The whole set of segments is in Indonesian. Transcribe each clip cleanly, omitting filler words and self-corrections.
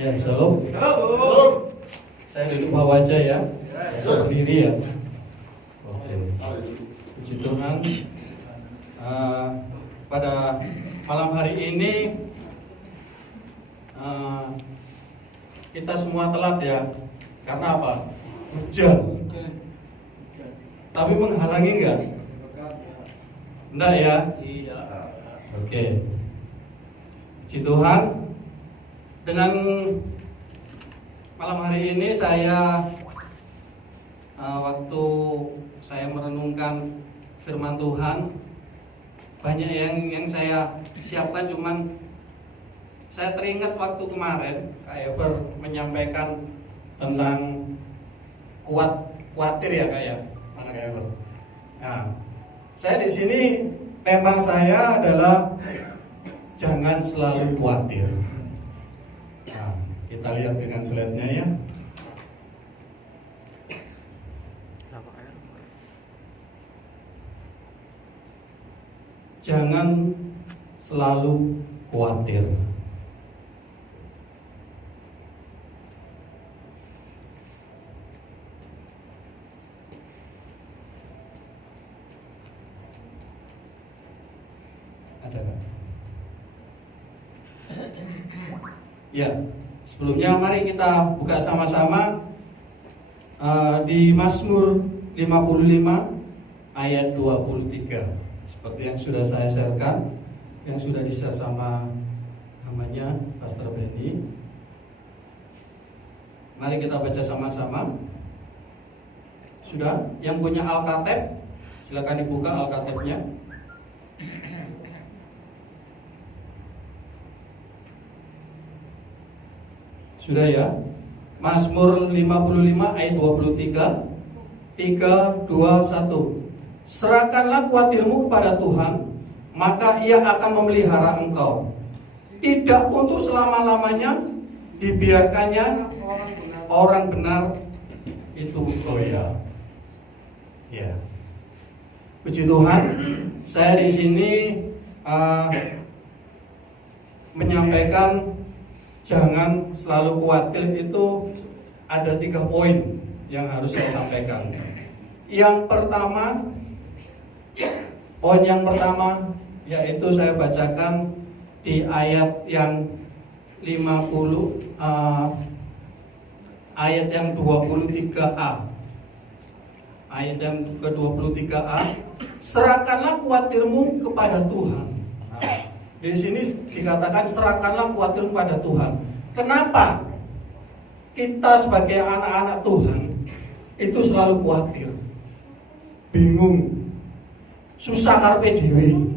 Ya, shalom. Halo. Saya duduk bawah aja ya. Saya berdiri ya. Oke. Puji Tuhan. Pada malam hari ini kita semua telat ya. Karena apa? Hujan. Tapi menghalangi enggak? Enggak ya? Oke. Puji Tuhan. Dengan malam hari ini saya waktu saya merenungkan firman Tuhan, banyak yang saya siapkan, cuman saya teringat waktu kemarin Kak Ever menyampaikan tentang khawatir ya Kak ya. Mana Kak Ever? Nah, saya di sini tema saya adalah jangan selalu khawatir. Nah, kita lihat dengan slide-nya ya. Jangan selalu khawatir. Ada nggak? Ya, sebelumnya mari kita buka sama-sama di Mazmur 55 ayat 23. Seperti yang sudah saya sharekan, yang sudah di-share sama namanya Pastor Benny. Mari kita baca sama-sama. Sudah? Yang punya Alkitab, silakan dibuka Alkitabnya. Sudah ya? Mazmur 55 ayat 23. 3, 2, 1. Serahkanlah khawatirmu kepada Tuhan, maka Ia akan memelihara engkau. Tidak untuk selama-lamanya dibiarkannya orang benar itu goyah. Ya. Puji Tuhan, saya di sini menyampaikan jangan selalu khawatir. Itu ada 3 poin yang harus saya sampaikan. Poin yang pertama yaitu saya bacakan di ayat yang 50, ayat yang 23a. Ayat yang ke-23a, serahkanlah khawatirmu kepada Tuhan. Nah, di sini dikatakan serahkanlah khawatirmu kepada Tuhan. Kenapa kita sebagai anak-anak Tuhan itu selalu khawatir, bingung, susah karpe dewe?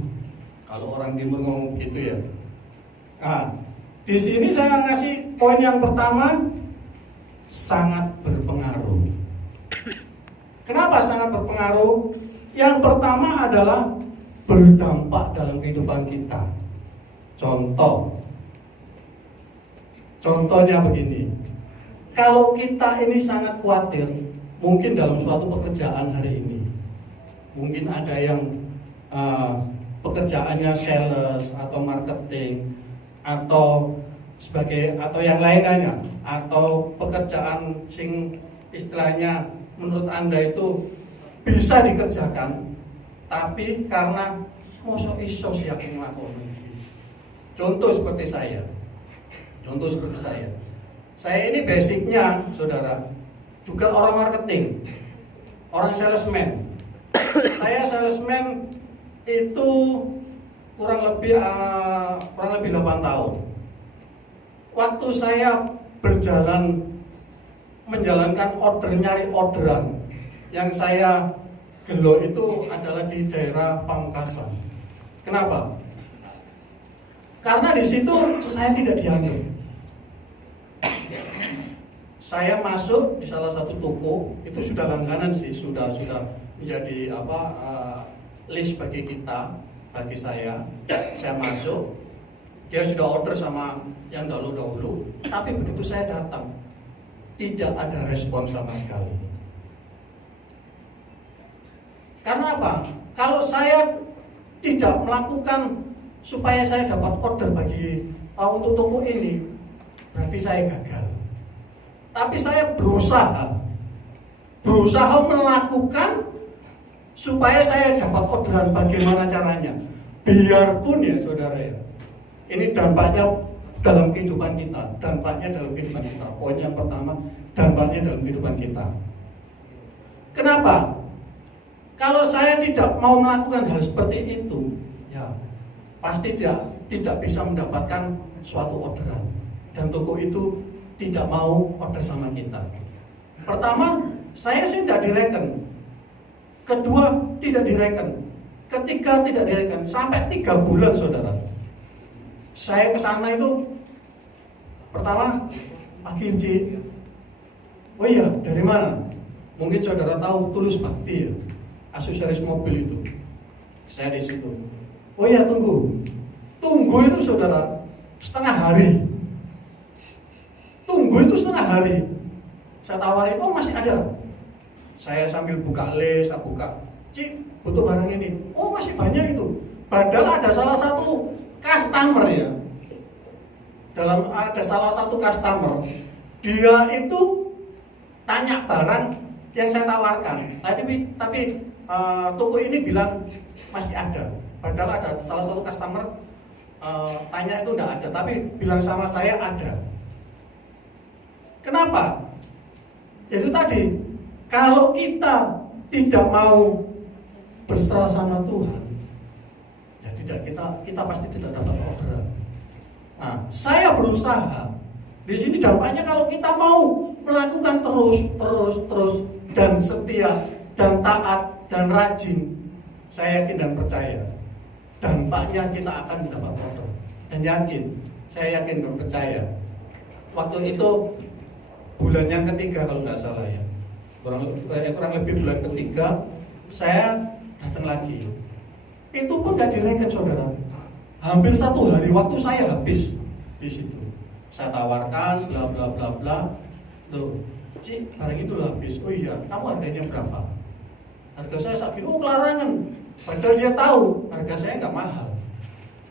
Kalau orang timur ngomong begitu ya. Nah, di sini saya ngasih poin yang pertama, sangat berpengaruh. Kenapa sangat berpengaruh? Yang pertama adalah berdampak dalam kehidupan kita. Contohnya begini. Kalau kita ini sangat khawatir, mungkin dalam suatu pekerjaan hari ini, mungkin ada yang pekerjaannya sales atau marketing atau yang lainnya, atau pekerjaan sing istilahnya menurut Anda itu bisa dikerjakan, tapi karena mosok iso siap nglakoni. Contoh seperti saya. Saya ini basicnya, saudara, juga orang marketing, orang salesman. Saya salesman itu kurang lebih 8 tahun. Waktu saya menjalankan nyari orderan, yang saya gelo itu adalah di daerah Pamekasan. Kenapa? Karena di situ saya tidak dianggap. Saya masuk di salah satu toko, itu sudah langganan sih, sudah menjadi list bagi saya. Saya masuk, dia sudah order sama yang dahulu. Tapi begitu saya datang, tidak ada respon sama sekali. Karena apa? Kalau saya tidak melakukan supaya saya dapat order untuk toko ini, berarti saya gagal. Tapi saya berusaha melakukan supaya saya dapat orderan. Bagaimana caranya? Biarpun ya saudara ya, ini dampaknya dalam kehidupan kita. Poin yang pertama, dampaknya dalam kehidupan kita. Kenapa? Kalau saya tidak mau melakukan hal seperti itu, ya pasti tidak bisa mendapatkan suatu orderan, dan toko itu tidak mau order sama kita. Pertama, saya sih tidak direken. Kedua, tidak direken. Ketiga, tidak direken. Sampai 3 bulan saudara. Saya ke sana itu, pertama, pagi Ci. Oh iya, dari mana? Mungkin saudara tahu Tulus Bakti ya, aksesoris mobil itu. Saya di situ. Oh iya, tunggu itu saudara setengah hari. Saya tawarin, oh masih ada. Saya sambil buka list, saya buka, Ci, butuh barang ini. Oh masih banyak itu. Padahal ada salah satu customer ya. Ada salah satu customer, dia itu tanya barang yang saya tawarkan. Tapi toko ini bilang masih ada. Padahal ada salah satu customer tanya itu enggak ada, tapi bilang sama saya ada. Kenapa? Itu tadi, kalau kita tidak mau berserah sama Tuhan, ya kita pasti tidak dapat orderan. Nah, saya berusaha. Di sini dampaknya kalau kita mau melakukan terus dan setia dan taat dan rajin, saya yakin dan percaya dampaknya kita akan mendapat order. Dan saya yakin dan percaya. Waktu itu bulan yang ketiga kalau nggak salah ya, kurang lebih bulan ketiga, saya datang lagi. Itu pun nggak direken saudara. Hampir 1 hari waktu saya habis di situ. Saya tawarkan bla bla bla bla. Loh, Ci, barang itu habis. Oh iya, kamu harganya berapa? Harga saya sakit. Oh kelarangan. Padahal dia tahu harga saya nggak mahal.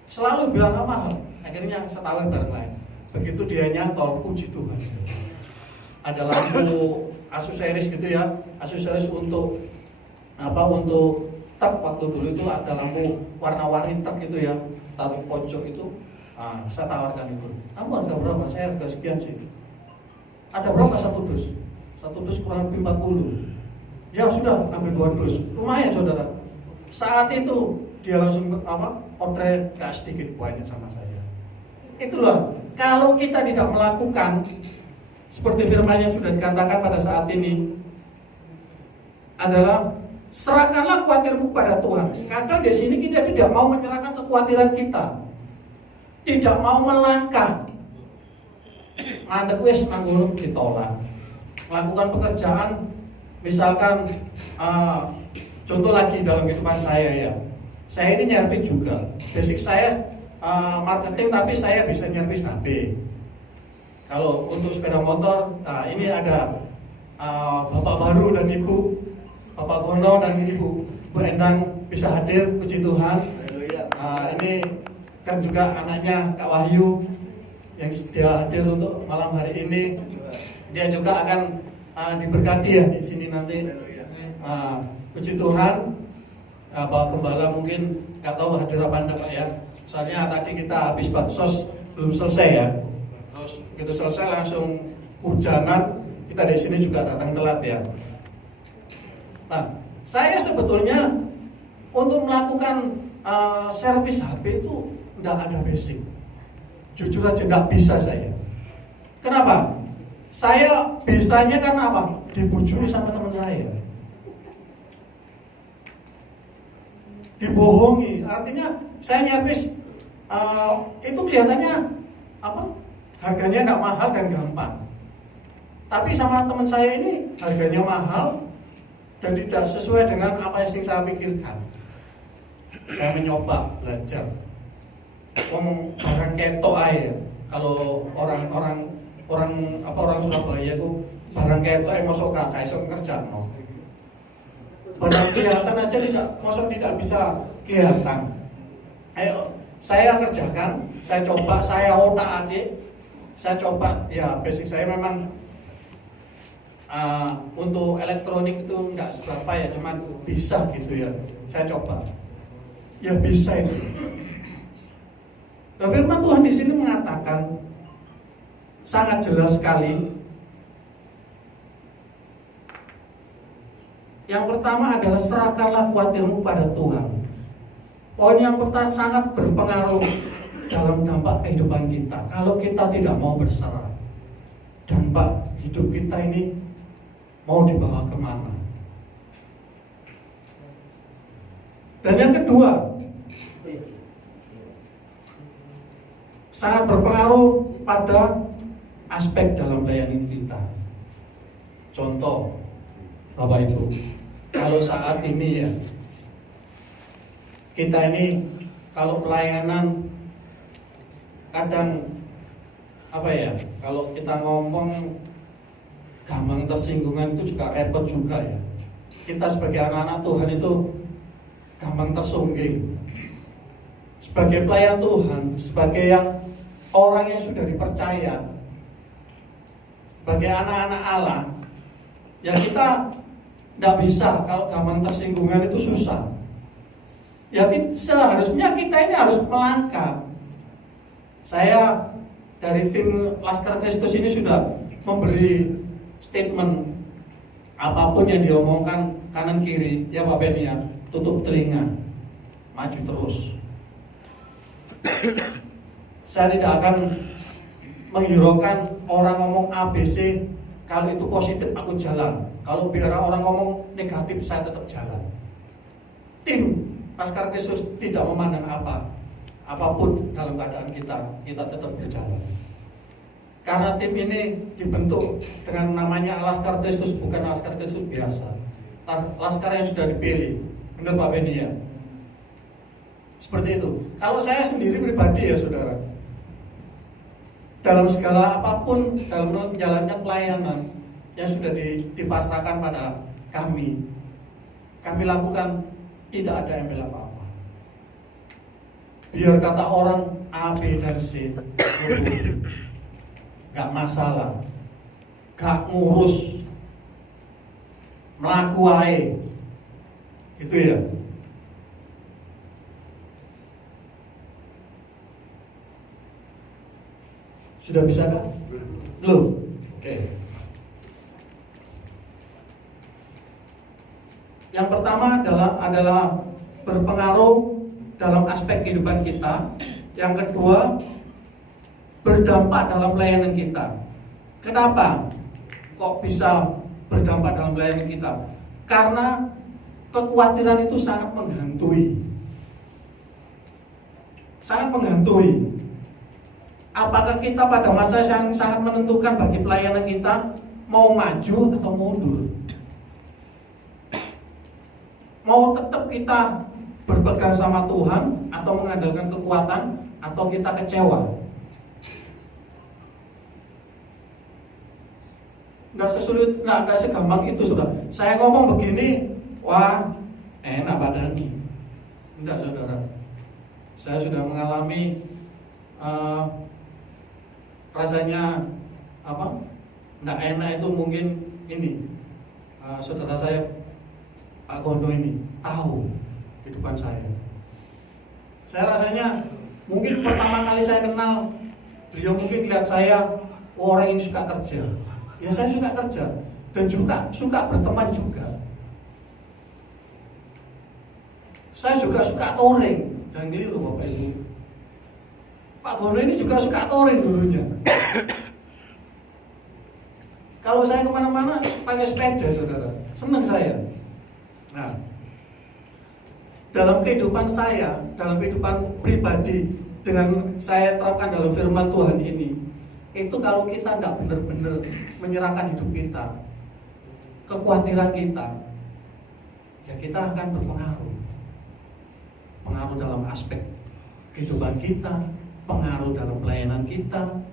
Selalu bilang nggak mahal. Akhirnya saya tawar barang lain. Begitu dia nyantol, puji Tuhan. Ada lampu aksesoris gitu ya, aksesoris untuk truk. Waktu dulu itu ada lampu warna-warni truk itu ya, taruh pojok itu. Saya tawarkan itu. Kamu harga berapa? Saya harga sekian sih. Ada berapa satu dus? Satu dus kurang lebih 40. Ya sudah, ambil 2 dus. Lumayan saudara. Saat itu dia langsung order gak sedikit banyak sama saya. Itulah, kalau kita tidak melakukan seperti firman yang sudah dikatakan pada saat ini adalah serahkanlah khawatirmu kepada Tuhan. Kadang di sini kita tidak mau menyerahkan kekhawatiran kita, tidak mau melangkah, mandek wis nanggung ditolak. Melakukan pekerjaan, misalkan contoh lagi dalam kehidupan saya ya, saya ini nyervis juga. Basic saya marketing, tapi saya bisa nyervis HP. Kalau untuk sepeda motor, ini ada Bapak Baru dan Ibu, Bapak Gono dan Ibu Bu Endang bisa hadir, puji Tuhan. Ini kan juga anaknya Kak Wahyu yang sedia hadir untuk malam hari ini. Dia juga akan diberkati ya di sini nanti. Puji Tuhan. Pak Gembala mungkin nggak tahu hadir apa enggak Pak ya. Soalnya tadi kita habis baksos belum selesai ya. Terus begitu selesai langsung hujanan, kita di sini juga datang telat ya. Nah, saya sebetulnya untuk melakukan servis HP itu enggak ada basic. Jujur aja enggak bisa saya. Kenapa? Saya bisanya karena apa? Dibujuri sama teman saya. Dibohongi, artinya saya nyervis itu kelihatannya harganya enggak mahal dan gampang. Tapi sama teman saya ini harganya mahal dan tidak sesuai dengan apa yang saya pikirkan. Saya mencoba belajar. Barang ketok aja. Kalau orang Surabaya itu barang ketok yang masuk kakak esok kerja no. Barang kelihatan aja tidak bisa kelihatan. Ayo, saya kerjakan, saya coba, saya otak-atik, saya coba, ya basic saya memang untuk elektronik itu nggak seberapa ya, cuma bisa gitu ya. Saya coba, ya bisa itu. Nah, firman Tuhan di sini mengatakan sangat jelas sekali. Yang pertama adalah serahkanlah khawatirmu pada Tuhan. Poin yang pertama sangat berpengaruh dalam dampak kehidupan kita. Kalau kita tidak mau berserah, dampak hidup kita ini mau dibawa kemana? Dan yang kedua, sangat berpengaruh pada aspek dalam pelayanan kita. Contoh, Bapak Ibu, kalau saat ini ya, kita ini kalau pelayanan kadang apa ya, kalau kita ngomong gampang tersinggungan itu juga repot juga ya. Kita sebagai anak-anak Tuhan itu gampang tersungging. Sebagai pelayan Tuhan, sebagai yang orang yang sudah dipercaya, sebagai anak-anak Allah, ya kita tidak bisa kalau gampang tersinggungan itu susah. Ya seharusnya kita ini harus melangkah. Saya dari tim Laskar Kristus ini sudah memberi statement, apapun yang diomongkan kanan kiri, ya Pak Ben ya, tutup telinga, maju terus. Saya tidak akan menghiraukan orang ngomong ABC, kalau itu positif aku jalan, kalau biar orang ngomong negatif saya tetap jalan. Tim Laskar Kristus tidak memandang apapun dalam keadaan kita tetap berjalan. Karena tim ini dibentuk dengan namanya Laskar Kristus, bukan Laskar Kristus biasa. Laskar yang sudah dipilih. Benar Pak Beni ya? Seperti itu. Kalau saya sendiri pribadi ya saudara, dalam segala apapun, dalam menjalankan pelayanan yang sudah dipasrahkan pada kami lakukan, tidak ada embel apa-apa. Biar kata orang A, B, dan C, gak masalah, gak ngurus, melaku ae, gitu ya. Sudah bisa kan? Belum? Oke. Yang pertama adalah berpengaruh dalam aspek kehidupan kita. Yang kedua, berdampak dalam pelayanan kita. Kenapa kok bisa berdampak dalam pelayanan kita? Karena kekhawatiran itu sangat menghantui. Sangat menghantui. Apakah kita pada masa yang sangat menentukan bagi pelayanan kita mau maju atau mundur? Mau tetap kita berpegang sama Tuhan atau mengandalkan kekuatan, atau kita kecewa? Nggak segampang itu saudara. Saya ngomong begini, wah enak badani. Enggak saudara. Saya sudah mengalami rasanya nggak enak itu mungkin ini. Saudara saya Pak Gondo ini tahu kehidupan saya. Saya rasanya mungkin pertama kali saya kenal beliau, mungkin lihat saya, orang ini suka kerja. Ya saya suka kerja dan juga suka berteman juga. Saya juga suka touring, jangan keliru Bapak Ibu. Pak Gono ini juga suka touring dulunya. Kalau saya kemana-mana pakai sepeda saudara, senang saya. Nah, dalam kehidupan saya, dalam kehidupan pribadi, dengan saya terapkan dalam firman Tuhan ini, itu kalau kita tidak benar-benar menyerahkan hidup kita, kekhawatiran kita, ya kita akan berpengaruh. Pengaruh dalam aspek kehidupan kita, pengaruh dalam pelayanan kita.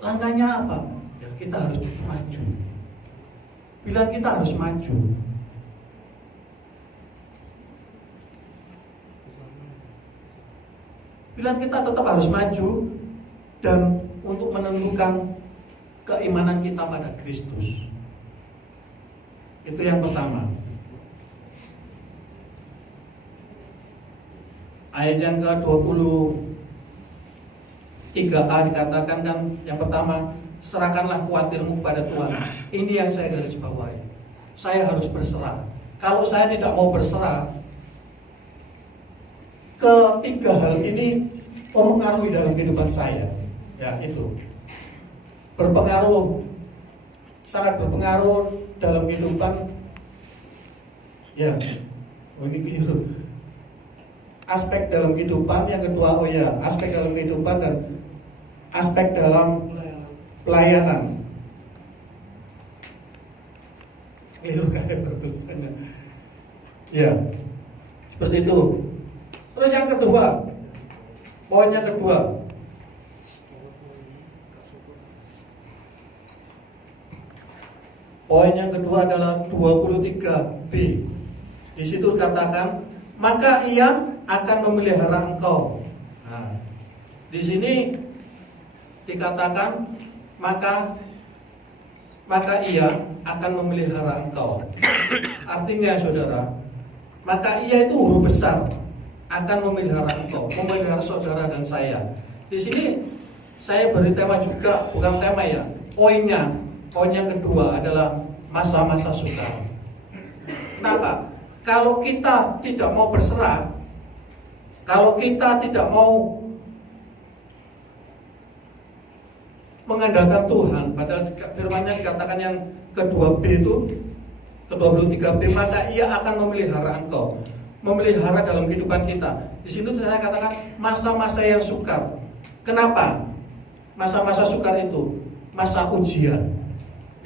Langkahnya apa? Ya kita harus maju. Pilihan kita harus maju. Pilihan kita tetap harus maju. Dan untuk menentukan keimanan kita pada Kristus. Itu yang pertama. Ayat yang ke-23a dikatakan kan, yang pertama, serahkanlah khawatirmu kepada Tuhan. Ini yang saya garis bawahi. Saya harus berserah. Kalau saya tidak mau berserah, ketiga hal ini mempengaruhi dalam kehidupan saya. Ya, itu berpengaruh, sangat berpengaruh dalam kehidupan. Ya, ini keliru. Aspek dalam kehidupan, yang kedua, aspek dalam kehidupan dan aspek dalam pelayanan. Keliru kayak bertulisnya. Ya, seperti itu. Terus yang kedua, poinnya kedua, poin yang kedua adalah 23b. Di situ dikatakan, maka ia akan memelihara engkau. Nah, di sini dikatakan maka ia akan memelihara engkau. Artinya saudara, maka ia itu huruf besar, akan memelihara engkau, memelihara saudara dan saya. Di sini saya beri tema juga, bukan tema ya. Poin yang kedua adalah masa-masa sukar. Kenapa? Kalau kita tidak mau berserah, kalau kita tidak mau mengandalkan Tuhan, padahal firman-Nya dikatakan yang kedua B itu, ke-23b, maka ia akan memelihara engkau, memelihara dalam kehidupan kita. Di sini saya katakan masa-masa yang sukar. Kenapa? Masa-masa sukar itu masa ujian.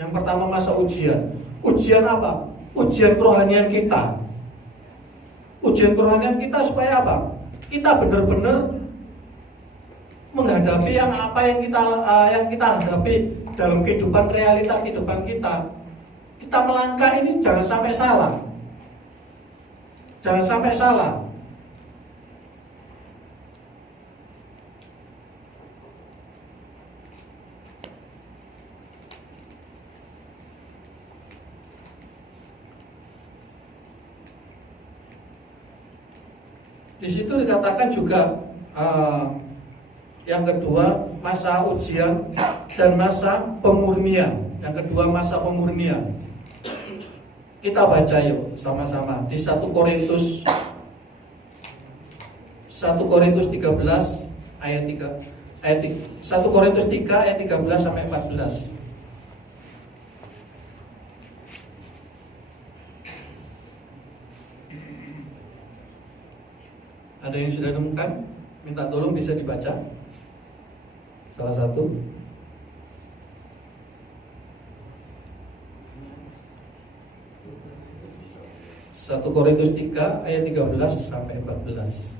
Yang pertama masa ujian. Ujian apa? Ujian kerohanian kita. Ujian kerohanian kita supaya apa? Kita benar-benar menghadapi yang kita hadapi dalam kehidupan, realita kehidupan kita. Kita melangkah ini jangan sampai salah. Jangan sampai salah. Di situ dikatakan juga yang kedua masa ujian dan masa pemurnian. Yang kedua masa pemurnian. Kita baca yuk sama-sama di 1 Korintus 13 ayat 1 Korintus 3 ayat 13 sampai 14. Ada yang sudah nemukan? Minta tolong bisa dibaca. Salah satu. 1 Korintus 3 ayat 13 sampai 14.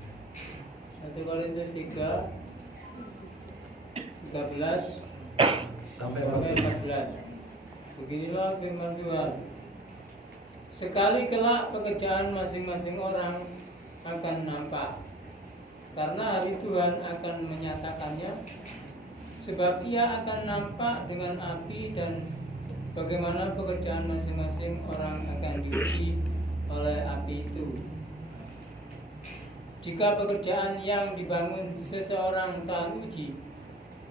1 Korintus 3 13 sampai 14. Beginilah firman Tuhan. Sekali kelak pekerjaan masing-masing orang akan nampak, karena hari Tuhan akan menyatakannya, sebab ia akan nampak dengan api, dan bagaimana pekerjaan masing-masing orang akan diuji oleh api itu. Jika pekerjaan yang dibangun seseorang tahan uji,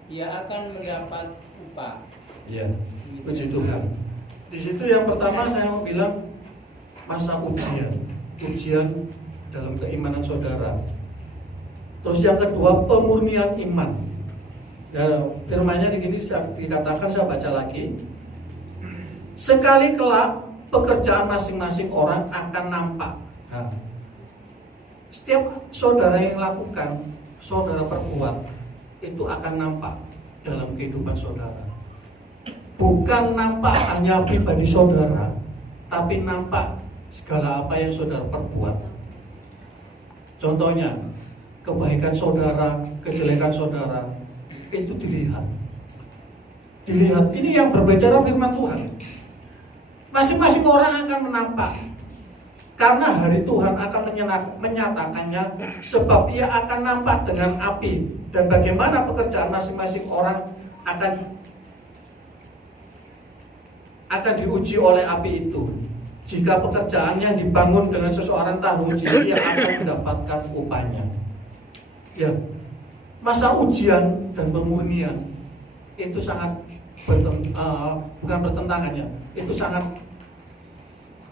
ia akan mendapat upah. Ya, puji Tuhan. Di situ yang pertama saya mau bilang masa ujian dalam keimanan saudara. Terus yang kedua pemurnian iman. Dan firman-Nya dikatakan, saya baca lagi. Sekali kelak pekerjaan masing-masing orang akan nampak. Nah, setiap saudara yang lakukan, saudara perbuat, itu akan nampak dalam kehidupan saudara. Bukan nampak hanya pribadi saudara, tapi nampak segala apa yang saudara perbuat. Contohnya, kebaikan saudara, kejelekan saudara, itu dilihat. Ini yang berbicara firman Tuhan. Masing-masing orang akan menampak, karena hari Tuhan akan menyatakannya, sebab ia akan nampak dengan api, dan bagaimana pekerjaan masing-masing orang akan diuji oleh api itu. Jika pekerjaannya dibangun dengan seseorang tahu uji, ia akan mendapatkan upahnya. Ya, masa ujian dan pemurnian itu sangat bukan bertentangan ya, itu sangat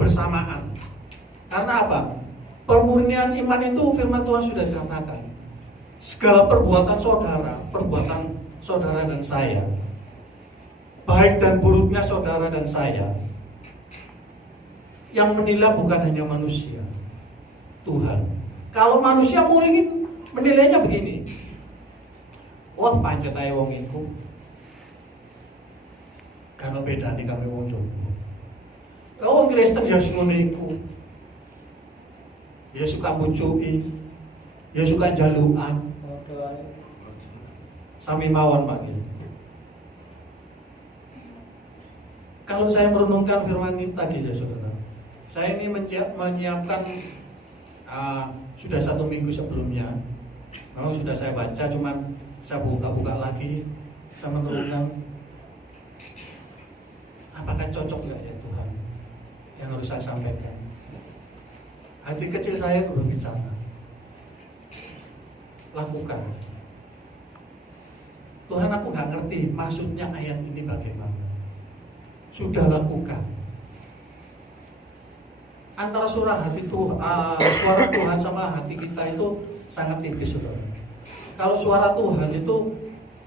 bersamaan. Karena apa? Pemurnian iman itu firman Tuhan sudah dikatakan. Segala perbuatan saudara dan saya, baik dan buruknya saudara dan saya, yang menilai bukan hanya manusia, Tuhan. Kalau manusia mungkin menilainya begini, wah pancet ae wong iku, karena beda nih kami wong Jomblo. Wong Kristen ya sing ngono iku, ya suka mucuki, ya suka jalukan, sami mawon Pak. Kalau saya merenungkan firman ini tadi ya saudara, saya ini menyiapkan sudah 1 minggu sebelumnya. Memang sudah saya baca, cuman saya buka-buka lagi, saya merenungkan apakah cocok nggak ya Tuhan yang harus saya sampaikan. Hati kecil saya berbicara, lakukan. Tuhan, aku nggak ngerti maksudnya ayat ini bagaimana. Sudah lakukan. Antara suara Tuhan sama hati kita itu sangat tipis, saudara. Kalau suara Tuhan itu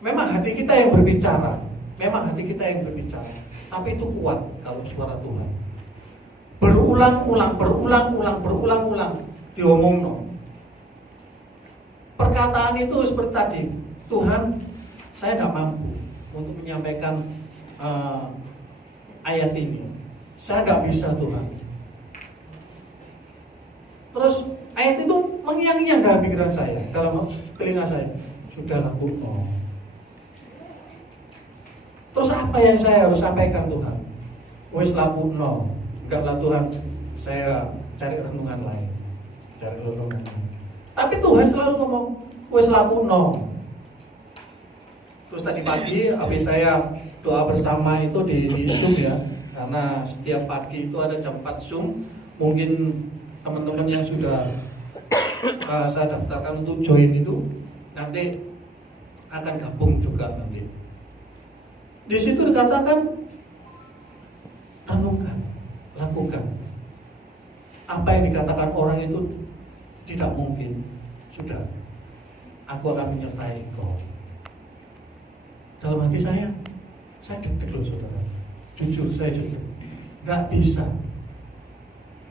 memang hati kita yang berbicara, tapi itu kuat kalau suara Tuhan. Berulang-ulang diomongno. Perkataan itu seperti tadi, Tuhan, saya nggak mampu untuk menyampaikan ayat ini. Saya nggak bisa Tuhan. Terus ayat itu mengiang-iang dalam pikiran saya, dalam telinga saya. Sudah lakukan. Terus apa yang saya harus sampaikan Tuhan? Wes lakukan. Enggaklah Tuhan, saya cari renungan lain. Tapi Tuhan selalu ngomong, wes lakukan. Terus tadi pagi habis saya doa bersama itu di Zoom ya, karena setiap pagi itu ada jam 4 Zoom. Mungkin teman-teman yang sudah saya daftarkan untuk join itu nanti akan gabung juga nanti. Di situ dikatakan renungkan, lakukan. Apa yang dikatakan orang itu tidak mungkin. Sudah, aku akan menyertai kau. Dalam hati saya deg-deg loh saudara. Jujur saya deg-deg. Gak bisa.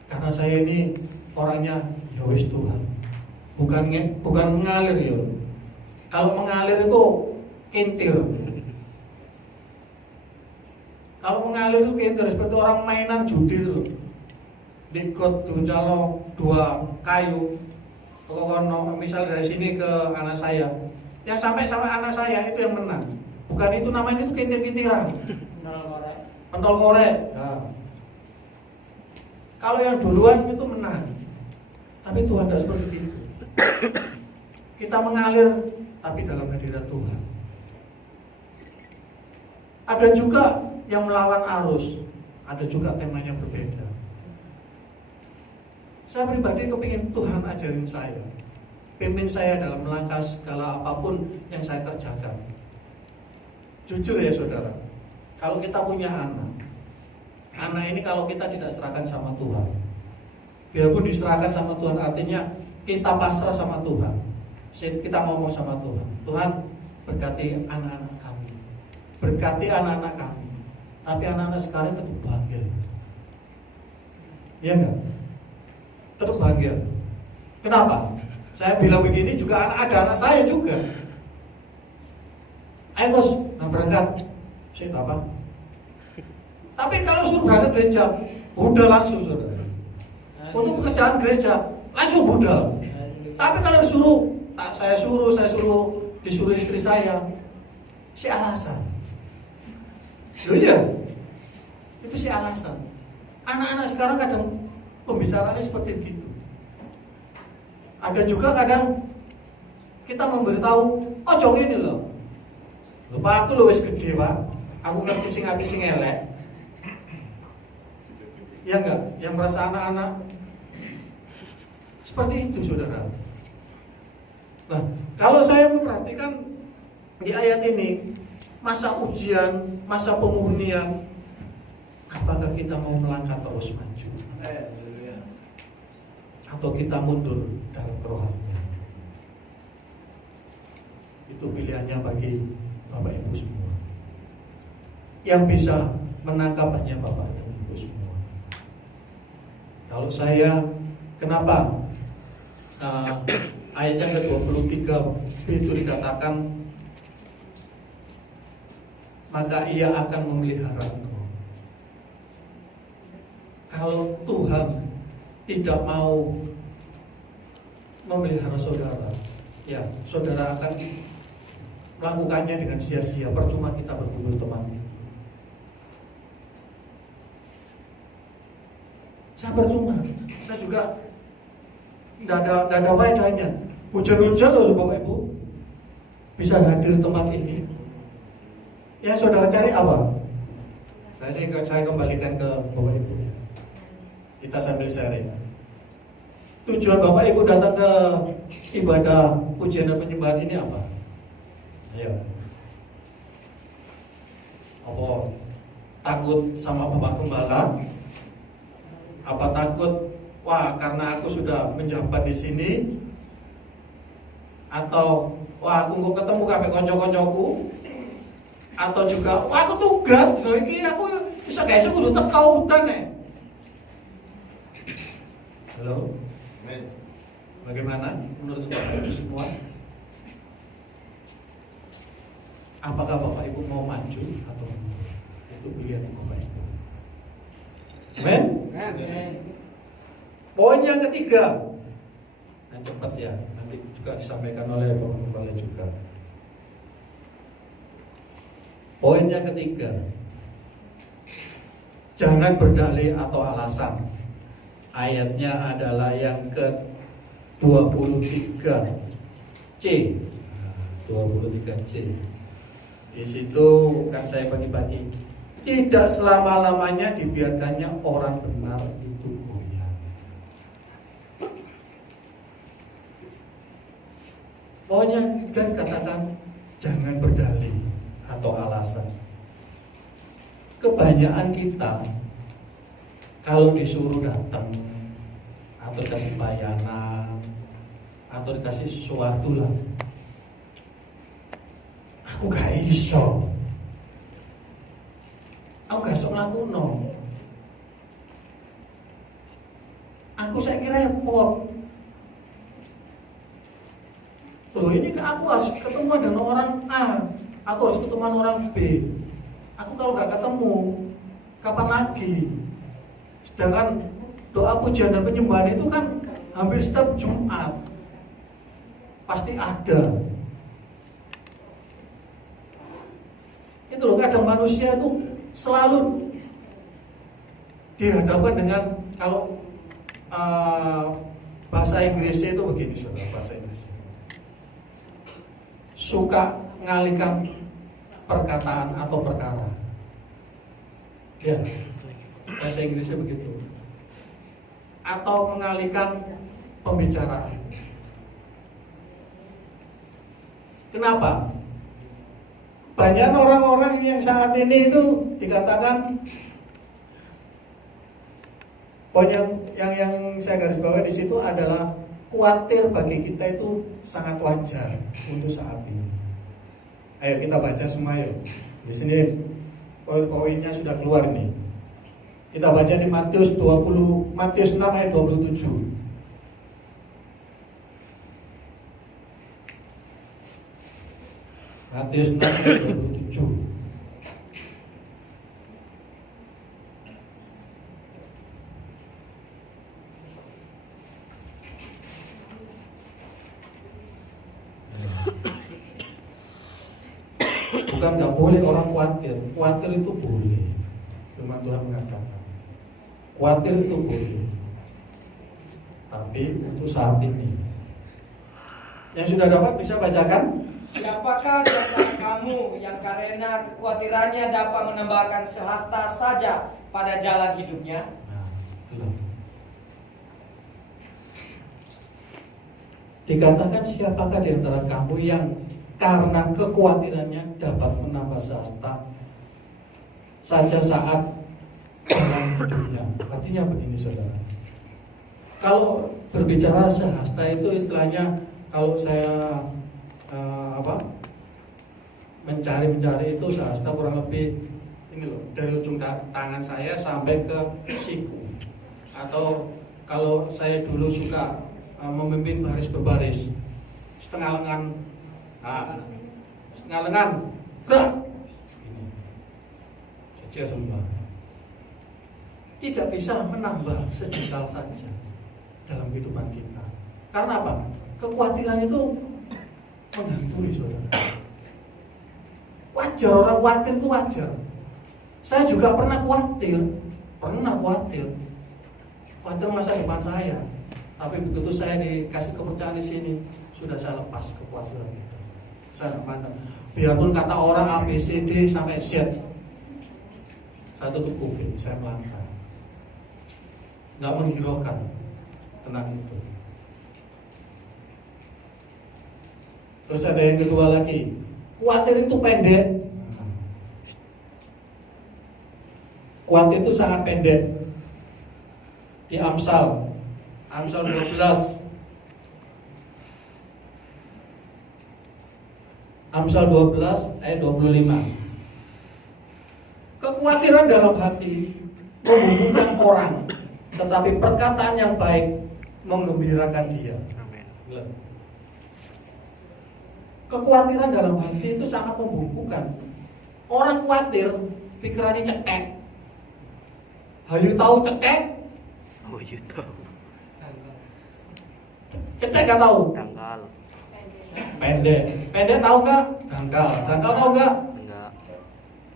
Karena saya ini orangnya ya wis Tuhan. Bukan mengalir ya. Kalau mengalir itu kintir. Kalau mengalir itu kintir seperti orang mainan judi loh. Dikot duncalo 2 kayu. Tokono misal dari sini ke anak saya. Yang sampai anak saya itu yang menang. Bukan itu namanya itu kintir-kintiran. Pentol korek. Nah. Kalau yang duluan itu menang. Tapi Tuhan tidak seperti itu. Kita mengalir tapi dalam hadirat Tuhan. Ada juga yang melawan arus. Ada juga temanya berbeda. Saya pribadi kepingin Tuhan ajarin saya, pimpin saya dalam melangkah segala apapun yang saya kerjakan. Jujur ya saudara, kalau kita punya anak ini kalau kita tidak serahkan sama Tuhan, biarpun diserahkan sama Tuhan artinya kita pasrah sama Tuhan. Kita ngomong sama Tuhan, Tuhan berkati anak-anak kami, berkati anak-anak kami. Tapi anak-anak sekarang tetap bangkit, iya enggak? Tetap bahagia. Kenapa? Saya bilang begini juga ada anak saya juga. Ayo Gus, berangkat. Sik Bapak. Tapi kalau suruh berangkat gereja, budal langsung saudara. Untuk pekerjaan gereja, langsung budal. Tapi kalau saya suruh disuruh istri saya, si alasan. Loh iya, itu si alasan. Anak-anak sekarang kadang pembicaraannya seperti itu. Ada juga kadang kita memberitahu, ojo ini loh, Lupa aku lu wis gede, Pak. Aku ngerti sing apik sing elek. Ya enggak? Yang merasa anak-anak seperti itu, saudara. Nah, kalau saya memperhatikan di ayat ini, masa ujian, masa pemurnian, apakah kita mau melangkah terus maju? Atau kita mundur dalam kerohanian? Itu pilihannya bagi Bapak Ibu semua. Yang bisa menangkap hanya Bapak dan Ibu semua. Kalau saya, kenapa ayat yang ke-23b itu dikatakan, maka ia akan memelihara engkau. Kalau Tuhan tidak mau memelihara saudara, ya saudara akan melakukannya dengan sia-sia. Percuma kita berkumpul teman. Saya percuma, saya juga tidak ada faedahnya. Hujan-hujan loh Bapak Ibu, bisa hadir tempat ini. Yang saudara cari apa? Saya kembalikan ke Bapak Ibu. Kita sambil sharing. Tujuan Bapak Ibu datang ke ibadah pujian dan penyembahan ini apa? Ayo. Apa? Takut sama Bapak Gembala? Apa takut, wah karena aku sudah menjabat di sini? Atau wah aku kok ketemu kabeh kanca-kancaku? Atau juga wah aku tugas dino iki aku bisa gak iso kudu teko udan nek. Halo. Bagaimana menurut Bapak Ibu semua? Apakah Bapak Ibu mau maju atau mundur? Itu pilihan Bapak Ibu. Amen. Poin yang ketiga, yang cepat ya, nanti juga disampaikan oleh Bapak Gembala juga. Poin yang ketiga, jangan berdalih atau alasan. Ayatnya adalah yang ke-23C. 23C. Di situ kan saya bagi-bagi. Tidak selama-lamanya dibiarkannya orang benar itu goyah. Pokoknya kan dikatakan jangan berdalih atau alasan. Kebanyakan kita kalau disuruh datang atau dikasih pelayanan atau dikasih sesuatu lah, aku gak iso. Aku gak iso ngelakuno. Aku saiki repot. Loh ini aku harus ketemu dengan orang A, aku harus ketemu dengan orang B. Aku kalau gak ketemu, kapan lagi? Sedangkan doa pujian dan penyembahan itu kan hampir setiap Jumat pasti ada. Itu loh, kadang manusia itu selalu dihadapkan dengan, kalau bahasa Inggrisnya itu begini, saudara, bahasa Inggris suka ngalihkan perkataan atau perkara. Ya, bahasa Inggrisnya begitu. Atau mengalihkan pembicaraan. Kenapa? Banyak orang-orang yang saat ini itu dikatakan, poin yang saya garis bawahi di situ adalah khawatir bagi kita itu sangat wajar untuk saat ini. Ayo kita baca semua yuk. Di sini poin-poinnya sudah keluar nih. Kita baca di Matius 6 ayat 27. Matius 6 ayat 27. Bukan nggak boleh orang khawatir. Khawatir itu boleh. Firman Tuhan mengatakan khawatir itu boleh, tapi untuk saat ini. Yang sudah dapat bisa bacakan. Siapakah di antara kamu yang karena kekhawatirannya dapat menambahkan sehasta saja pada jalan hidupnya? Nah, itulah. Dikatakan siapakah di antara kamu yang karena kekhawatirannya dapat menambah sehasta saja saat jalan hidupnya. Artinya begini saudara, kalau berbicara sehasta itu istilahnya, kalau saya mencari itu sehasta kurang lebih ini loh, dari ujung tangan saya sampai ke siku. Atau kalau saya dulu suka memimpin baris berbaris, setengah lengan, setengah lengan, gerak, ini saja semua. Tidak bisa menambah sejengkal saja dalam kehidupan kita. Karena apa? Kekhawatiran itu menghantui saudara. Wajar, orang khawatir itu wajar. Saya juga pernah khawatir masa depan saya. Tapi begitu saya dikasih kepercayaan di sini, sudah saya lepas kekhawatiran itu. Saya pandang, biarpun kata orang A, B, C, D sampai Z, saya tutup kuping, saya melangkah, nggak menghiraukan tentang itu. Terus ada yang kedua lagi, khawatir itu pendek. Khawatir itu sangat pendek. Di Amsal 12 ayat 25. Kekhawatiran dalam hati membumbukan orang, tetapi perkataan yang baik menggembirakan dia. Kekhawatiran dalam hati itu sangat membungkukan. Orang khawatir, pikirannya cekek. Hayu tahu cekek? Oh iya tahu. Cekek gak tahu? Dangkal. Pendek tahu nggak? Dangkal tahu nggak? Enggak.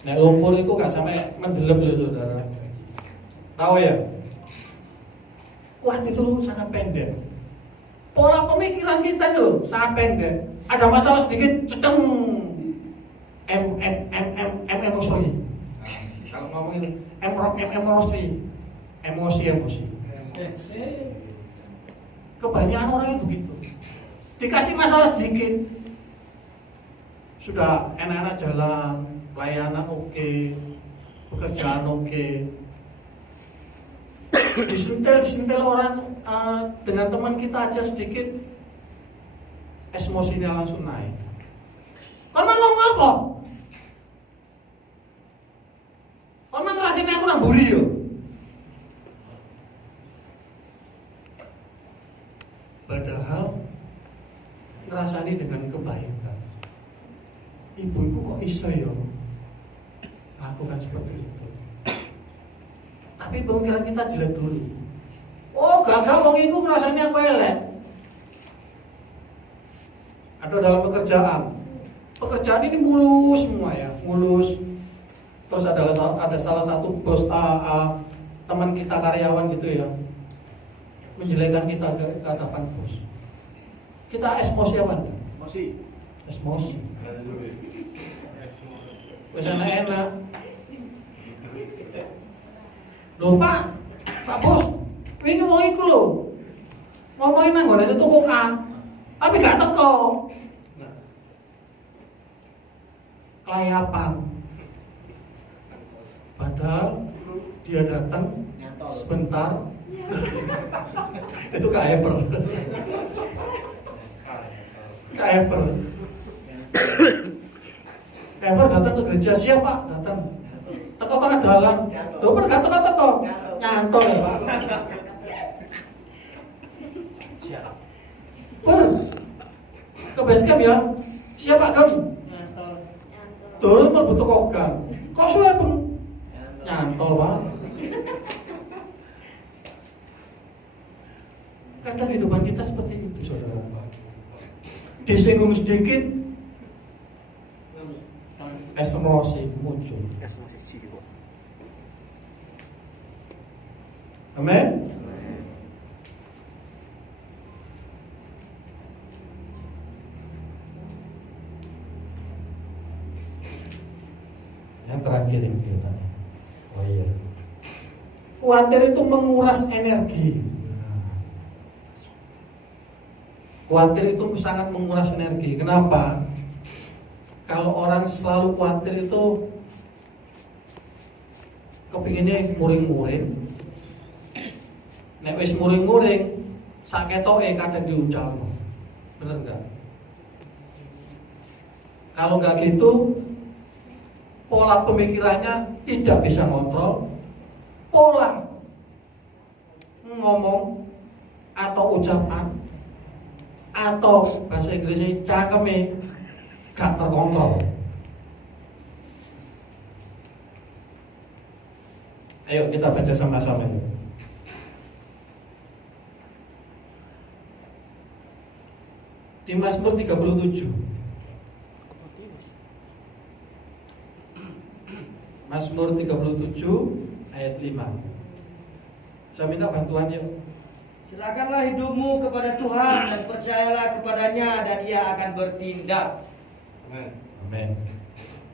Nek lumpur itu gak sampai mendelep loh saudara. Tahu ya? Kuat itu sangat pendek. Pola pemikiran kita itu loh sangat pendek. Ada masalah sedikit, cedeng, emosi. Kalau ngomong itu, emosi. Kebanyakan orang itu begitu. Dikasih masalah sedikit, sudah enak-enak jalan, pelayanan oke, pekerjaan oke. Disentil orang dengan teman kita aja sedikit, emosinya langsung naik. Karena ngomong apa? Karena ngerasain aku nang buri yo. Padahal ngerasani dengan kebaikan. Ibu-ibu kok iso yo lakukan seperti itu. Tapi pemikiran kita jelek dulu. Oh gagal wong iku ngrasani aku elek. Atau dalam pekerjaan ini mulus semua ya, mulus. Terus ada salah satu bos teman kita karyawan gitu ya, menjelekkan kita ke hadapan bos. Kita emosi apa enggak? Emosi. Wes enak. Loh Pak Bos, wingi wong iku lho ngomongin nang nggone toko A, tapi gak teko. Kelayapan. Padahal dia datang sebentar. Itu Kak Eper. Kak Eper datang ke gereja, siapa? Datang. Teko tengah dalan. Lho per gak teko. Nyantol ya, Pak. Per ke base camp ya. Siapa kamu? Turun mlebu teko gang. Kok suwe, Bang? Nyantol, Pak. Kadang kehidupan kita seperti itu, saudara. Disinggung sedikit, emosi muncul. Amin. Yang terakhir ini kelihatannya. Oh iya. Khawatir itu menguras energi. Khawatir itu sangat menguras energi. Kenapa? Kalau orang selalu khawatir itu kepinginnya muring-muring. Nek wis muring-muring, sak ketoke kadang diuncalno. Bener enggak? Kalau enggak gitu, pola pemikirannya tidak bisa kontrol, pola ngomong atau ucapan atau bahasa Inggrisnya cakeme gak terkontrol. Ayo kita baca sama-sama. Di Mazmur 37. Mazmur 37 ayat 5. Saya minta bantuan yuk. Serahkanlah hidupmu kepada Tuhan dan percayalah kepadanya dan Ia akan bertindak. Amin.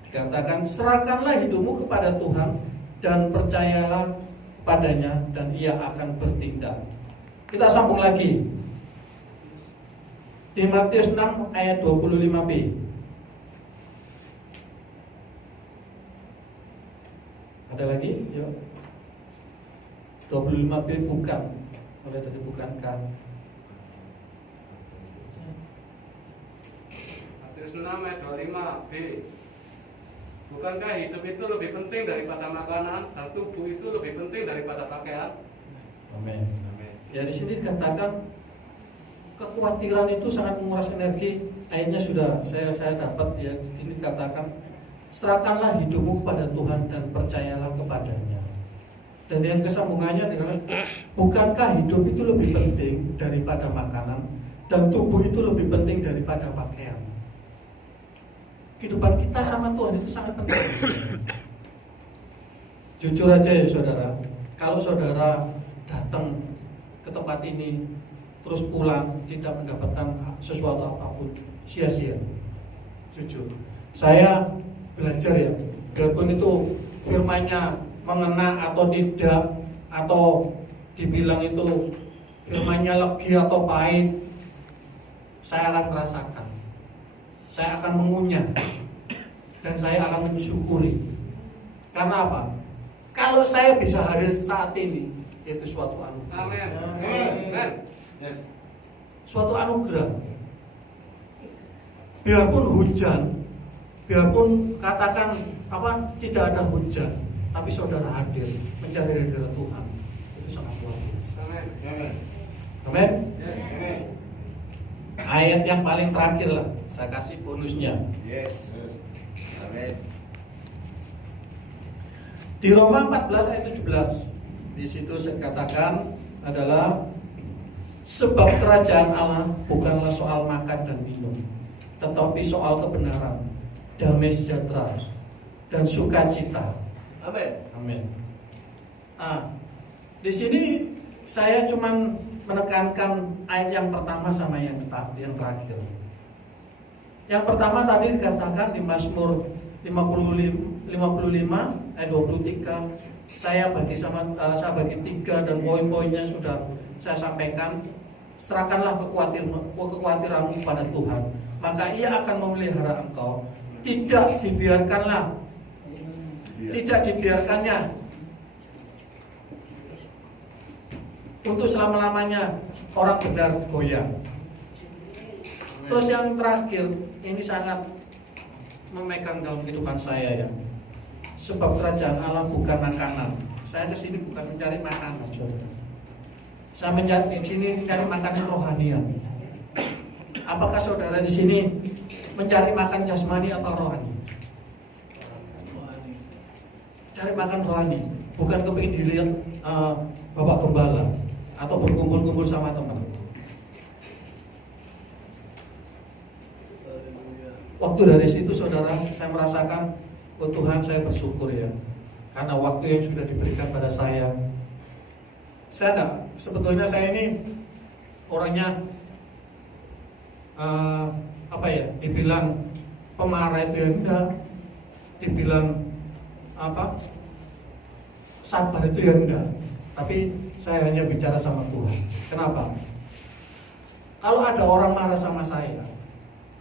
Dikatakan serahkanlah hidupmu kepada Tuhan dan percayalah kepadanya dan Ia akan bertindak. Kita sambung lagi. Di Matius 6 ayat 25b. Ada lagi? Yuk. 25b bukan. Mulai dari bukankah. Matius 6 ayat 25b. Bukankah hidup itu lebih penting daripada makanan dan tubuh itu lebih penting daripada pakaian? Amin. Ya di sini dikatakan kekhawatiran itu sangat menguras energi. Ayatnya sudah saya dapat ya. Di sini dikatakan serahkanlah hidupmu kepada Tuhan dan percayalah kepadanya. Dan yang kesambungannya dengan bukankah hidup itu lebih penting daripada makanan dan tubuh itu lebih penting daripada pakaian. Kehidupan kita sama Tuhan itu sangat penting. Jujur aja ya saudara, kalau saudara datang ke tempat ini terus pulang tidak mendapatkan sesuatu apapun, sia-sia. Jujur, saya belajar ya, biarpun itu firman-Nya mengena atau tidak, atau dibilang itu firman-Nya legi atau pahit, saya akan merasakan, saya akan mengunyah, dan saya akan mensyukuri. Karena apa? Kalau saya bisa hadir saat ini, itu suatu anugerah. Amin. Suatu anugerah. Biarpun hujan, biarpun katakan tidak ada hujan, tapi saudara hadir mencari ridha Tuhan, itu sangat luar biasa. Amin. Ayat yang paling terakhir lah, saya kasih bonusnya. Yes. Amin. Di Roma 14 ayat 17, di situ saya katakan adalah sebab kerajaan Allah bukanlah soal makan dan minum, tetapi soal kebenaran, damai sejahtera, dan sukacita. Amin. Amin. Di sini saya cuman menekankan ayat yang pertama sama yang terakhir. Yang pertama tadi dikatakan di Mazmur 55 ayat 23. Saya bagi 3 dan poin-poinnya sudah saya sampaikan. Serahkanlah kekhawatiranmu kepada Tuhan, maka Ia akan memelihara engkau. Tidak dibiarkannya untuk selama-lamanya orang benar goyah. Terus yang terakhir, ini sangat memegang dalam kehidupan saya ya. Sebab kerajaan Allah bukan makanan. Saya kesini bukan mencari makanan, saudara. Saya di sini mencari makanan kerohanian. Apakah saudara di sini mencari makan jasmani atau rohani? Cari makan rohani, bukan kepingin dilihat Bapak Gembala atau berkumpul-kumpul sama teman. Waktu dari situ saudara, saya merasakan, oh Tuhan, saya bersyukur ya, karena waktu yang sudah diberikan pada saya. Sebetulnya saya ini orangnya dibilang pemarah itu ya enggak, dibilang sabar itu ya enggak, tapi saya hanya bicara sama Tuhan. Kenapa? Kalau ada orang marah sama saya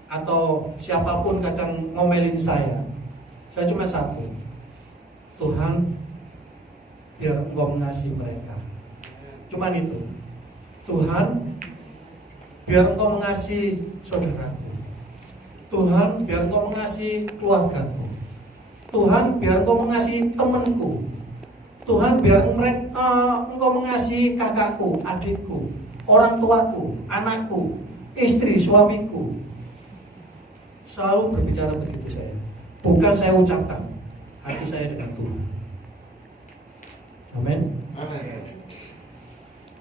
atau siapapun kadang ngomelin saya cuma satu, Tuhan biar Engkau mengasihi mereka. Cuman itu, Tuhan biar Engkau mengasihi saudaraku, Tuhan biar Engkau mengasihi keluargaku, Tuhan biar Engkau mengasihi temanku, Tuhan biar Engkau mengasihi kakakku, adikku, orang tuaku, anakku, istri, suamiku. Selalu berbicara begitu saya. Bukan saya ucapkan, hati saya dengan Tuhan. Amin.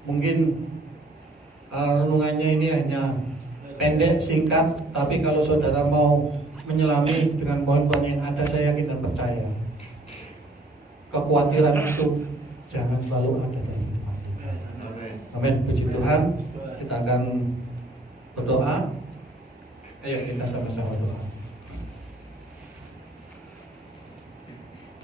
Mungkin renungannya ini hanya pendek, singkat, tapi kalau saudara mau menyelami dengan poin-poin yang ada, saya yakin dan percaya kekhawatiran itu jangan selalu ada dalam hidup kita. Amin. Puji Tuhan. Kita akan berdoa. Ayo kita sama-sama doa.